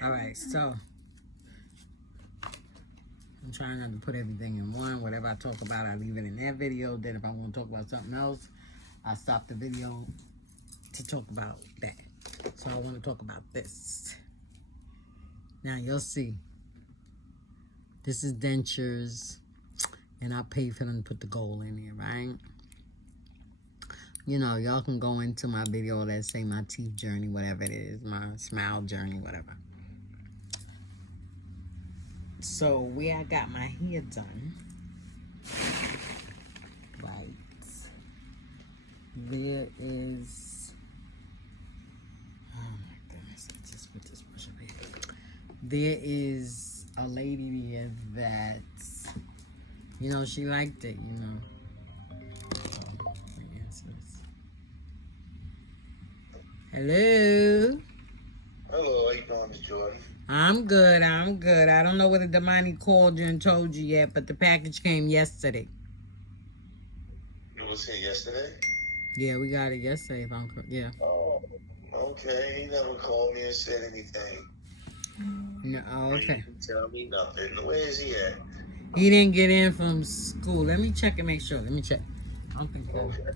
All right, so I'm trying not to put everything in one. Whatever I talk about, I leave it in that video. Then if I want to talk about something else, I stop the video to talk about that. So I want to talk about this. Now you'll see. This is dentures, and I paid for them to put the gold in there, right? You know, y'all can go into my video, let's say my teeth journey, whatever it is, my smile journey, whatever. So where I got my hair done, right, there is, oh my goodness, I just put this brush up here. There is a lady there that, you know, she liked it, you know. Hello. Hello, how you doing, Miss Jordan? I'm good. I don't know whether Damani called you and told you yet, but the package came yesterday. You was here yesterday? Yeah, we got it yesterday, if I'm correct. Yeah. Oh, okay. He never called me and said anything. No, okay. He didn't tell me nothing. Where is he at? He didn't get in from school. Let me check and make sure. Let me check. I don't think so. Okay.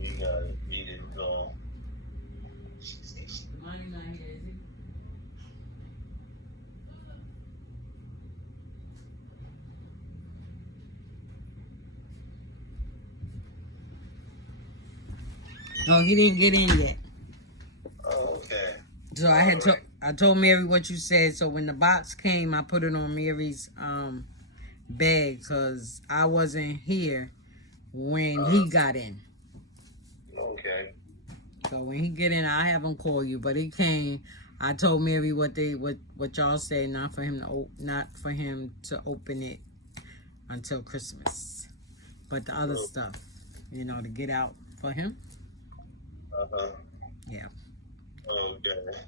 He got it. He didn't go. Damani not here, is he? No, he didn't get in yet. Oh, okay. So I told Mary what you said. So when the box came, I put it on Mary's bag because I wasn't here when he got in. Okay. So when he get in, I have him call you. But he came. I told Mary what y'all said, not for him to open it until Christmas, but the other stuff, you know, to get out for him. Yeah. Okay.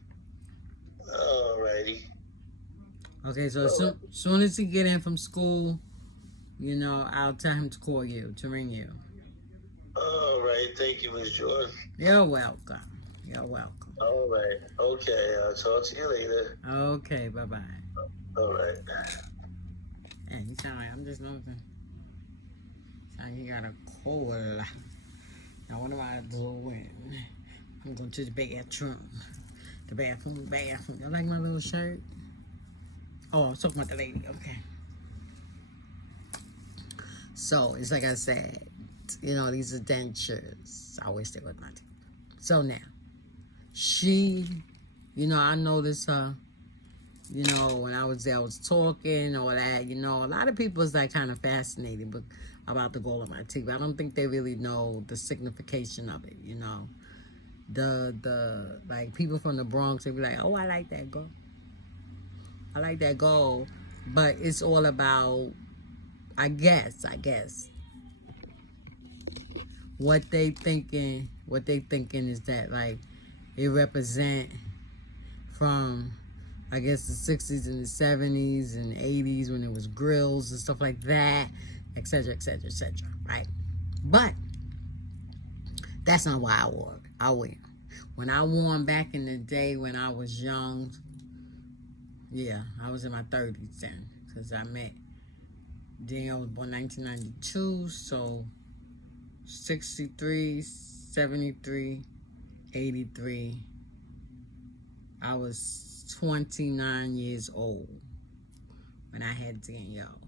Alrighty. Okay. So soon as he get in from school, you know, I'll tell him to call you, to ring you. All right. Thank you, Miss Jordan. You're welcome. You're welcome. All right. Okay. I'll talk to you later. Okay. Bye bye. All right. Hey, you sound like I'm just noticing. Sound like you got a cold. Now what am I doing? I'm going to the bathroom. The bathroom. You like my little shirt? Oh, I was talking about the lady. Okay. So, it's like I said, you know, these are dentures. I always stay with my teeth. So now, she, you know, I noticed her, you know, when I was there, I was talking, all that, you know. A lot of people is like kind of fascinated about the gold of my teeth. I don't think they really know the signification of it, you know. The like people from the Bronx, they be like, oh, I like that gold. I like that gold. But it's all about, I guess, what they thinking is that, like, it represent from, I guess, the 60s and the 70s and 80s when it was grills and stuff like that, etc., right? But that's not why I wear. When I wore them back in the day when I was young, yeah, I was in my 30s then, because I met Daniel was born 1992, so 63, 73, 83. I was 29 years old when I had Danielle.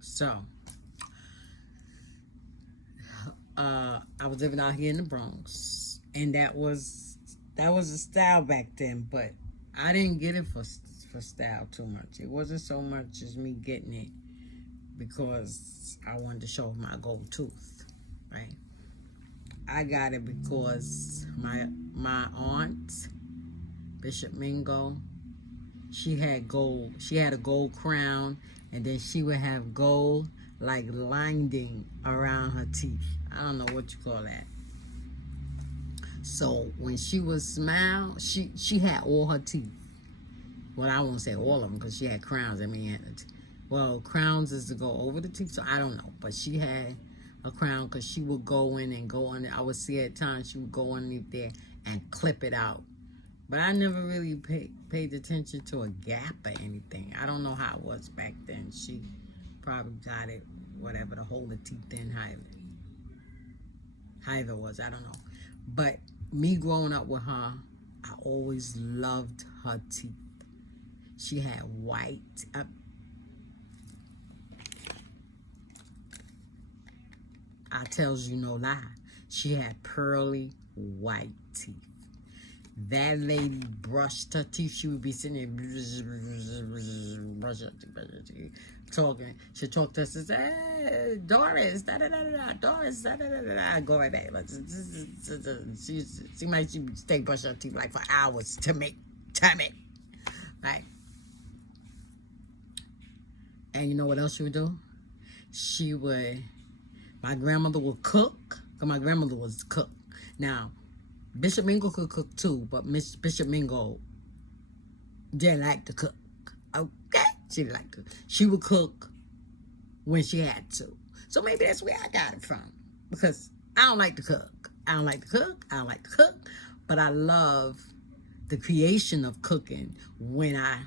So, I was living out here in the Bronx, and that was a style back then, but I didn't get it for style too much. It wasn't so much as me getting it because I wanted to show my gold tooth, right? I got it because my aunt, Bishop Mingo, she had gold. She had a gold crown, and then she would have gold like lining around her teeth. I don't know what you call that. So when she would smile, she had all her teeth. Well, I won't say all of them because she had crowns. I mean, well, crowns is to go over the teeth, so I don't know. But she had a crown because she would go in and go on. I would see at times she would go underneath there and clip it out. But I never really paid attention to a gap or anything. I don't know how it was back then. She probably got it, whatever, to hold the teeth in, however it was. I don't know. But me growing up with her, I always loved her teeth. She had white. I tells you no lie. She had pearly white teeth. That lady brushed her teeth. She would be sitting there, brush her teeth, talking. She'd talk to us and say, hey, Doris, da-da-da-da-da, Doris, da-da-da-da-da. Go right back. She seemed like she would stay brushing her teeth like for hours to make time it. Right? And you know what else she would do? My grandmother would cook, because my grandmother was cook. Now, Bishop Mingo could cook too, but Bishop Mingo didn't like to cook. Okay? She didn't like to cook. She would cook when she had to. So maybe that's where I got it from. Because I don't like to cook. I don't like to cook. But I love the creation of cooking when I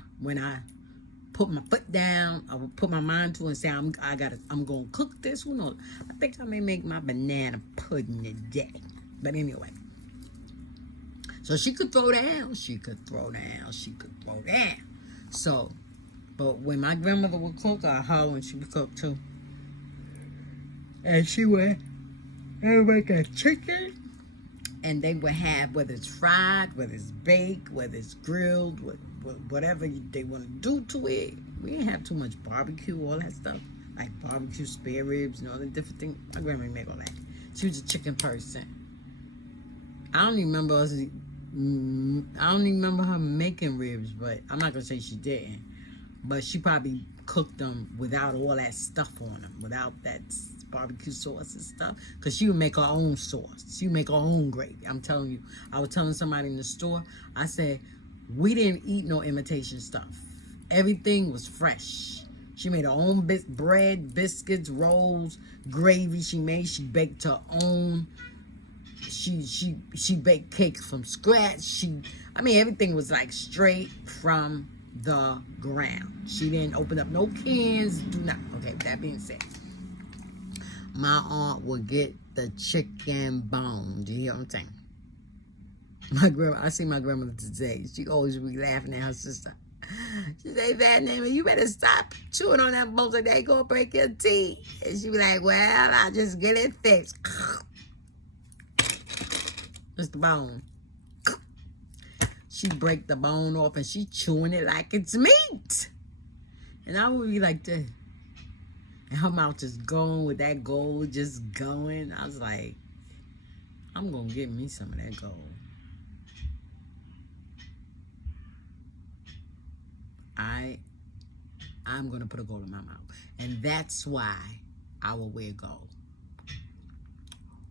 put my foot down, I would put my mind to it and say, I'm gonna cook this. Who knows? I think I may make my banana pudding today. But anyway. So she could throw down. So, but when my grandmother would cook, or her when she would cook too, and she would make a chicken, and they would have, whether it's fried, whether it's baked, whether it's grilled, whatever they want to do to it. We didn't have too much barbecue, all that stuff, like barbecue spare ribs and all the different things. My grandma made all that. She was a chicken person. I don't even remember her making ribs, but I'm not gonna say she didn't. But she probably cooked them without all that stuff on them, without that barbecue sauce and stuff, because she would make her own sauce. She would make her own gravy. I'm telling you. I was telling somebody in the store, I said, we didn't eat no imitation stuff. Everything was fresh. She made her own bread, biscuits, rolls, gravy she made. She baked her own. She baked cakes from scratch. Everything was like straight from the ground. She didn't open up no cans, do not. Okay, with that being said, my aunt would get the chicken bone. Do you hear what I'm saying? I see my grandmother today. She always be laughing at her sister. She say, "Bad name, you better stop chewing on that bone so they gonna break your teeth." And she be like, "Well, I just get it fixed." It's the bone. She break the bone off and she chewing it like it's meat. And I would be like that. And her mouth just going with that gold just going. I was like, I'm going to get me some of that gold. I'm going to put a gold in my mouth. And that's why I will wear gold.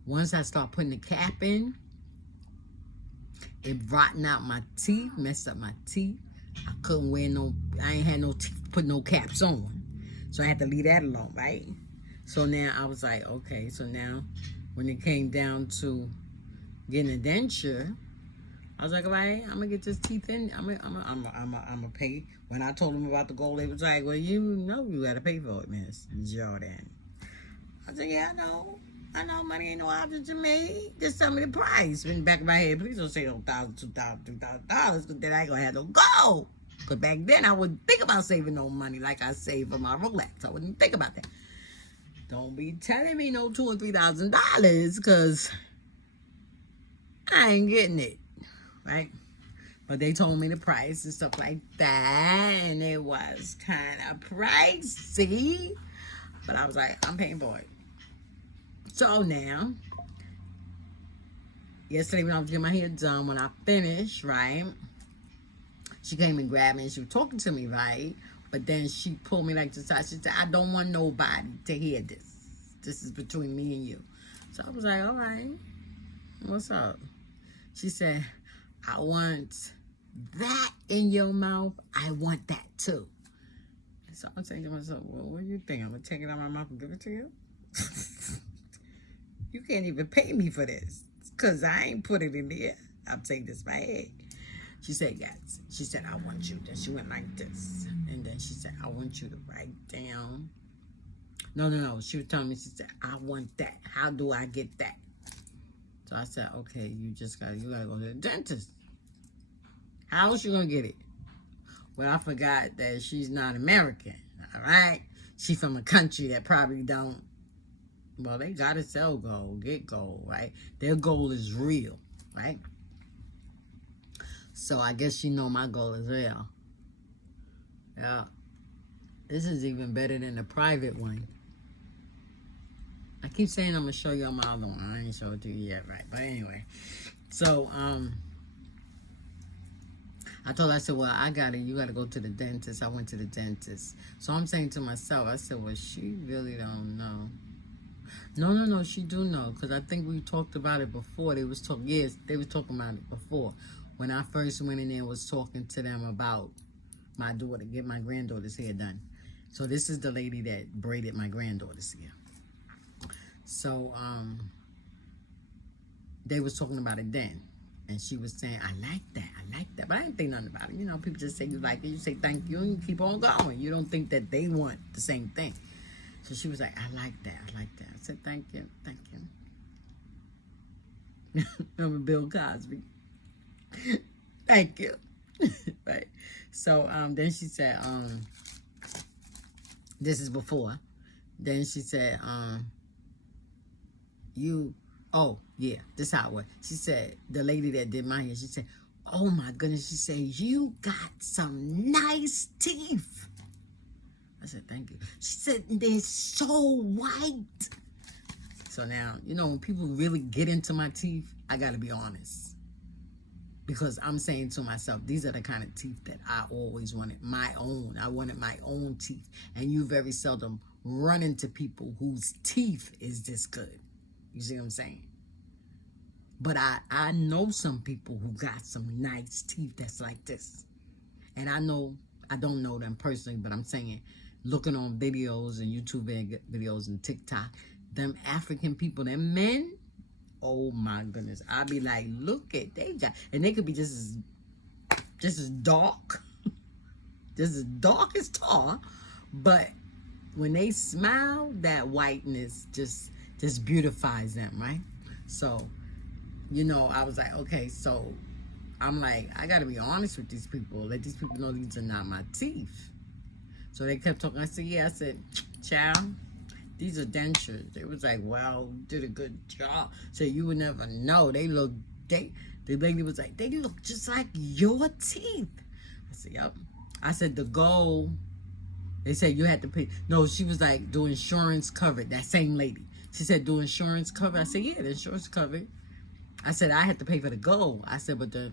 Once I start putting the cap in, it rotten out my teeth, messed up my teeth. I couldn't wear I ain't had no teeth, put no caps on. So I had to leave that alone, right? So now I was like, okay, so now when it came down to getting a denture, I was like, all right, I'm gonna get this teeth in. I'm gonna pay. When I told them about the gold, they was like, well, you know you gotta pay for it, Miss Jordan. I said, yeah, I know money ain't no object to me. Just tell me the price. In the back of my head, please don't say no $1,000, $2,000, $3,000, because then I ain't gonna have no gold. Because back then I wouldn't think about saving no money like I saved for my Rolex. I wouldn't think about that. Don't be telling me no $2,000 and $3,000, because I ain't getting it, right? But they told me the price and stuff like that, and it was kind of pricey. But I was like, I'm paying for it. So now, yesterday when I was getting my hair done, when I finished, right, she came and grabbed me and she was talking to me, right? But then she pulled me like to the side. She said, I don't want nobody to hear this. This is between me and you. So I was like, all right, what's up? She said, I want that in your mouth. I want that too. So I'm saying to myself, well, what do you think? I'm going to take it out of my mouth and give it to you? You can't even pay me for this because I ain't put it in there. I'll take this by head. She said, yes. She said, I want you. Then she went like this. And then she said, I want you to write down. No. She was telling me, she said, I want that. How do I get that? So I said, okay, you gotta go to the dentist. How is she gonna get it? Well, I forgot that she's not American. All right? She's from a country that probably don't, well, they gotta sell gold, get gold, right? Their gold is real, right? So I guess she know my gold is real. Yeah. This is even better than the private one. I keep saying I'm gonna show y'all my other one. I ain't showed it to you yet, right? But anyway. So, I told her, I said, well, you gotta go to the dentist. I went to the dentist. So I'm saying to myself, I said, well, she really don't know. No, she do know. Because I think we talked about it before. They was talking about it before. When I first went in there and was talking to them about my daughter, get my granddaughter's hair done. So this is the lady that braided my granddaughter's hair. So, they was talking about it then. And she was saying, I like that. But I didn't think nothing about it. You know, people just say you like it, you say thank you, and you keep on going. You don't think that they want the same thing. So she was like, I like that. I said, thank you. Remember Bill Cosby? Thank you. Right. So then she said, this is before. Then she said, oh yeah, this how it was. She said, the lady that did my hair, she said, oh my goodness, she said, you got some nice teeth. I said, thank you. She said, they're so white. So now, you know, when people really get into my teeth, I gotta be honest. Because I'm saying to myself, these are the kind of teeth that I always wanted. My own. I wanted my own teeth. And you very seldom run into people whose teeth is this good. You see what I'm saying? But I know some people who got some nice teeth that's like this. And I don't know them personally, but I'm saying, looking on videos and YouTube videos and TikTok, them African people, them men, oh my goodness. I be like, look at they got, and they could be just as dark, just as dark as tar, but when they smile, that whiteness just beautifies them, right? So, you know, I was like, okay, so I'm like, I gotta be honest with these people. Let these people know these are not my teeth. So they kept talking. I said, yeah. I said, child, these are dentures. They was like, well, you did a good job. So you would never know. The lady was like, they look just like your teeth. I said, yep. I said, the goal, they said you had to pay. No, she was like, do insurance covered. That same lady. She said, do insurance covered. I said, yeah, the insurance covered. I said, I had to pay for the gold. I said, but the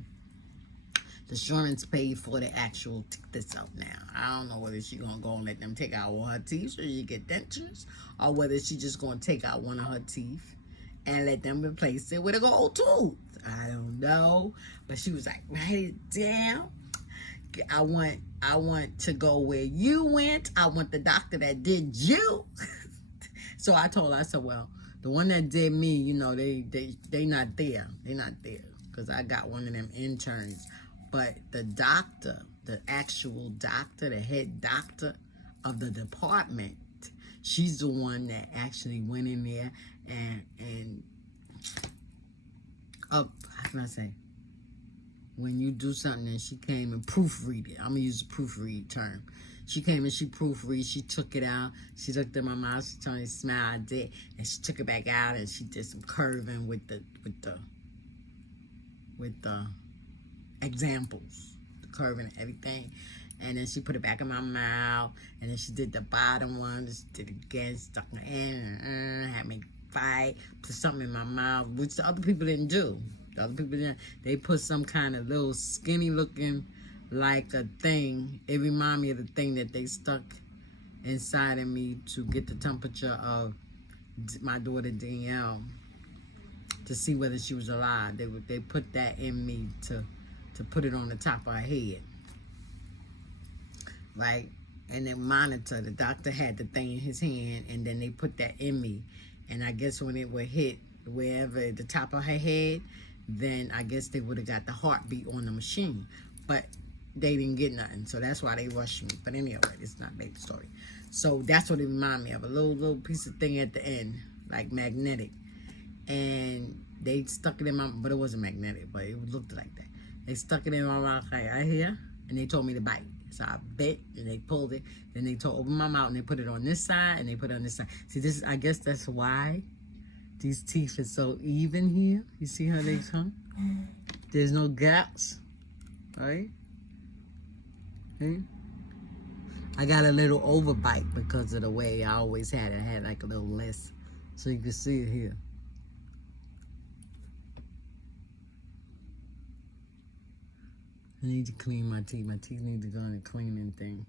insurance paid for the actual teeth itself now. I don't know whether she gonna go and let them take out all her teeth so you get dentures, or whether she just gonna take out one of her teeth and let them replace it with a gold tooth. I don't know. But she was like, write it down. I want to go where you went. I want the doctor that did you. So I told her, I said, well, the one that did me, you know, they not there. They not there. Because I got one of them interns. But the doctor, the actual doctor, the head doctor of the department, she's the one that actually went in there and how can I say? When you do something and she came and proofread it. I'm going to use the proofread term. She came and she proofread. She took it out. She looked at my mouth. She told me to smile. I did. And she took it back out and she did some curving with the examples, the curving and everything. And then she put it back in my mouth. And then she did the bottom one. She did it again. Stuck my in. Had me fight. Put something in my mouth, which the other people didn't do. The other people didn't. They put some kind of little skinny looking like a thing. It reminded me of the thing that they stuck inside of me to get the temperature of my daughter Danielle to see whether she was alive. They put that in me to put it on the top of her head, right? And then monitor. The doctor had the thing in his hand, and then they put that in me, And I guess when it would hit wherever at the top of her head, then I guess they would have got the heartbeat on the machine. But they didn't get nothing, so that's why they rushed me. But anyway, it's not baby story. So that's what it reminded me of, a little piece of thing at the end, like magnetic. And they stuck it in my, but it wasn't magnetic, but it looked like that. They stuck it in my mouth like right here, and they told me to bite. So I bit, and they pulled it. Then they told open my mouth, and they put it on this side, and they put it on this side. See, this is, I guess that's why these teeth are so even here. You see how they come? There's no gaps, right? See? I got a little overbite because of the way I always had it. I had like a little less, so you can see it here. I need to clean my teeth. My teeth need to go on a cleaning thing.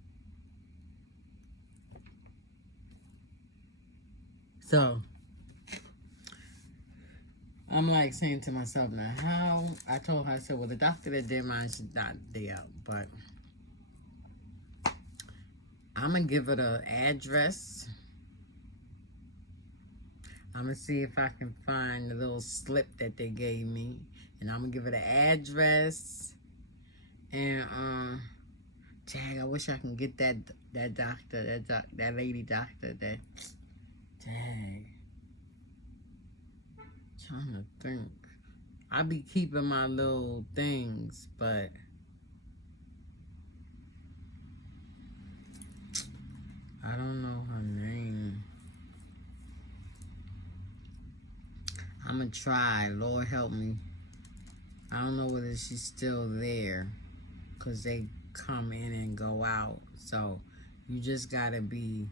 So, I'm like saying to myself now, how, I told her, I said, well, the doctor that did mine, she's not there, but I'm going to give her the address. I'm going to see if I can find the little slip that they gave me, and I'm going to give her the address. And, dang, I wish I can get that doctor, that lady doctor, that, dang. Trying to think. I be keeping my little things, but I don't know her name. I'm gonna try. Lord help me. I don't know whether she's still there, because they come in and go out. So you just gotta be,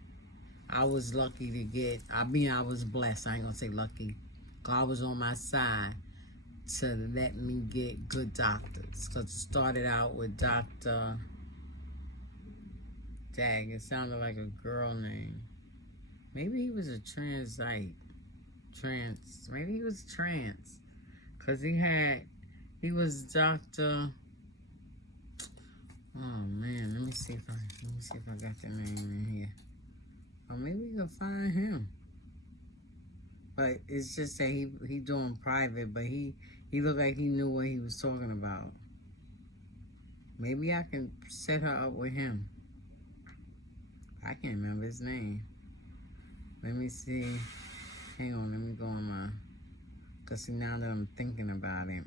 I was lucky to get, I mean, I was blessed. I ain't gonna say lucky. God was on my side to let me get good doctors. Because it started out with Dr. Dag. It sounded like a girl name. Maybe he was a maybe he was trans. Because he was Dr. Oh man, let me see if I got the name in here. Or maybe we can find him. But it's just that he doing private, but he looked like he knew what he was talking about. Maybe I can set her up with him. I can't remember his name. Let me see. Hang on, let me go on my, because see, now that I'm thinking about it.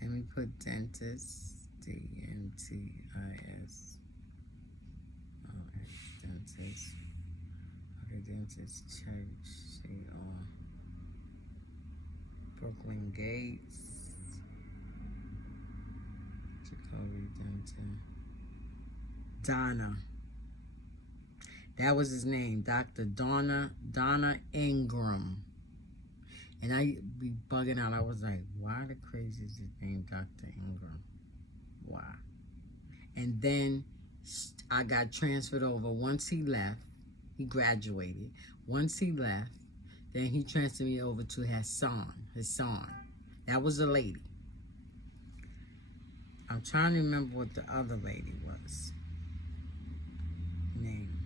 Let me put dentist, D-N-T-I-S. Alright, dentist. Okay, dentist, church, C-R. Brooklyn Gates. Jacoby Denton. Donna. That was his name, Dr. Donna Ingram. And I be bugging out. I was like, why the crazy is his name, Dr. Ingram? Why? And then I got transferred over. Once he left, he graduated. Once he left, then he transferred me over to Hassan. That was a lady. I'm trying to remember what the other lady was. Name.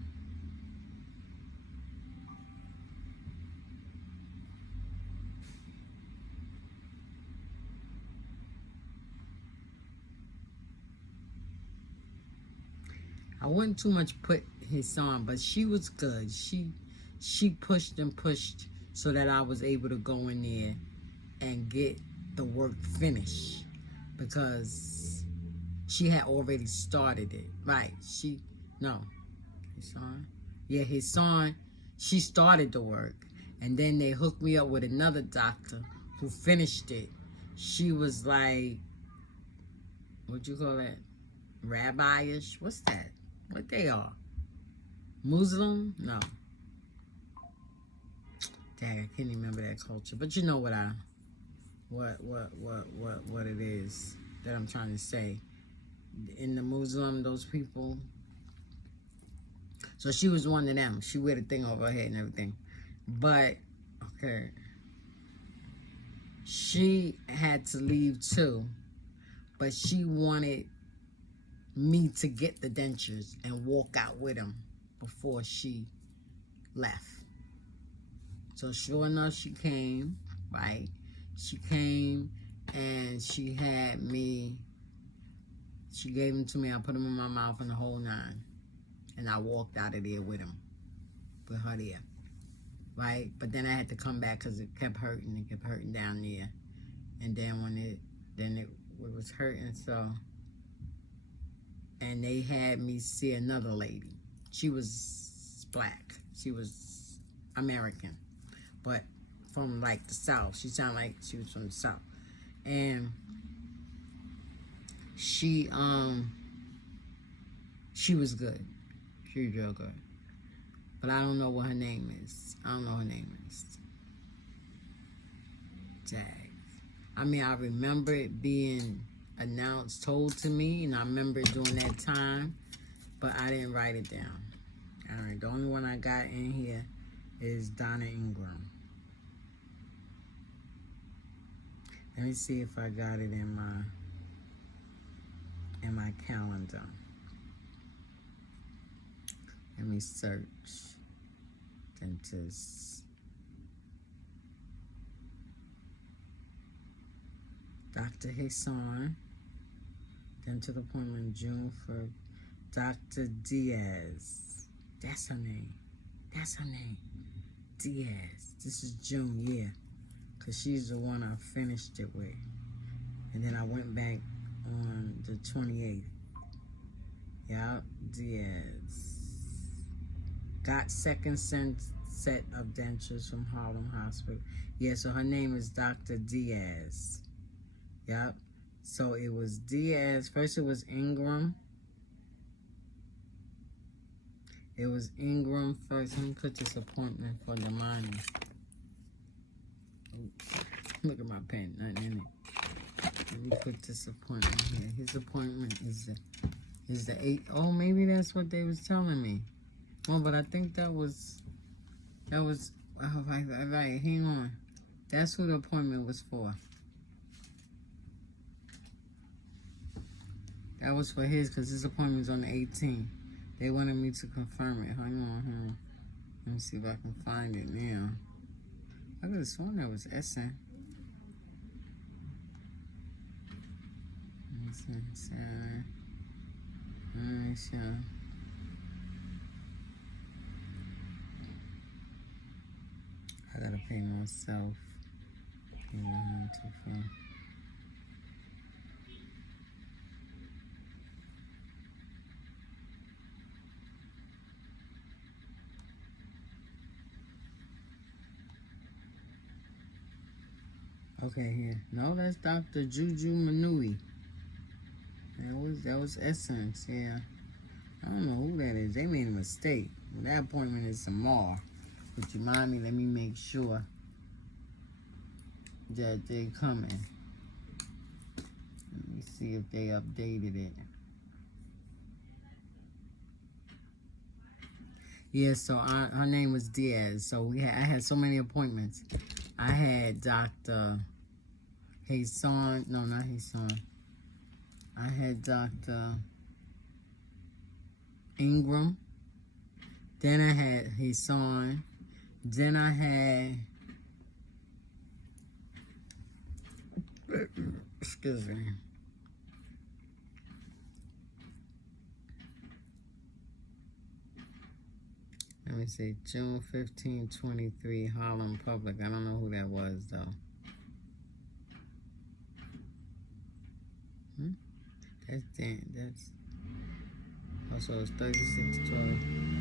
I wouldn't too much put his on, but she was good. She pushed and pushed so that I was able to go in there and get the work finished, because she had already started it. Right? His son. She started the work, and then they hooked me up with another doctor who finished it. She was like, what you call that? Rabbi-ish? What's that? What they are? Muslim? No. Dang, I can't remember that culture. But you know what it is that I'm trying to say. In the Muslim, those people. So she was one of them. She wear the thing over her head and everything. But, okay. She had to leave too. But she wanted me to get the dentures and walk out with them before she left. So sure enough, she came, right? She came and she had me, she gave them to me. I put them in my mouth and the whole nine. And I walked out of there with him, with her there, right? But then I had to come back because it kept hurting. It kept hurting down there. And then when it was hurting, so, and they had me see another lady. She was black. She was American, but from like the South. She sounded like she was from the South. And she was good. She was real good. But I don't know what her name is. I don't know her name is. Jag. I mean, I remember it being announced, told to me, and I remember it during that time, but I didn't write it down. All right, the only one I got in here is Donna Ingram. Let me see if I got it in my calendar. Let me search dentist. Dr. Hassan, dental appointment June for Dr. Diaz. That's her name. That's her name. Diaz. This is June, yeah. Because she's the one I finished it with. And then I went back on the 28th. Yup, Diaz. Got second set of dentures from Harlem Hospital. Yeah, so her name is Dr. Diaz. Yup. So it was Diaz. First it was Ingram. It was Ingram first. Let me put this appointment for Damani. Oops. Look at my pen. Nothing in it. Let me put this appointment here. His appointment is the 8th. Oh, maybe that's what they was telling me. Oh, but I think that was, oh, right, hang on. That's who the appointment was for. That was for his, because his appointment was on the 18th. They wanted me to confirm it. Hang on. Let me see if I can find it now. I could have sworn that was Essen. I gotta pay myself. Okay, here. No, that's Dr. Juju Manui. That was Essence, yeah. I don't know who that is. They made a mistake. Well, that appointment is tomorrow. But you mind me, let me make sure that they're coming. Let me see if they updated it. Yeah, so her name was Diaz. So I had so many appointments. I had Dr. Hassan. No, not Hassan. I had Dr. Ingram. Then I had Hassan. Then I had, excuse me. Let me see, June 15, 23, Harlem Public. I don't know who that was, though. That's, oh, so it's 36, 12.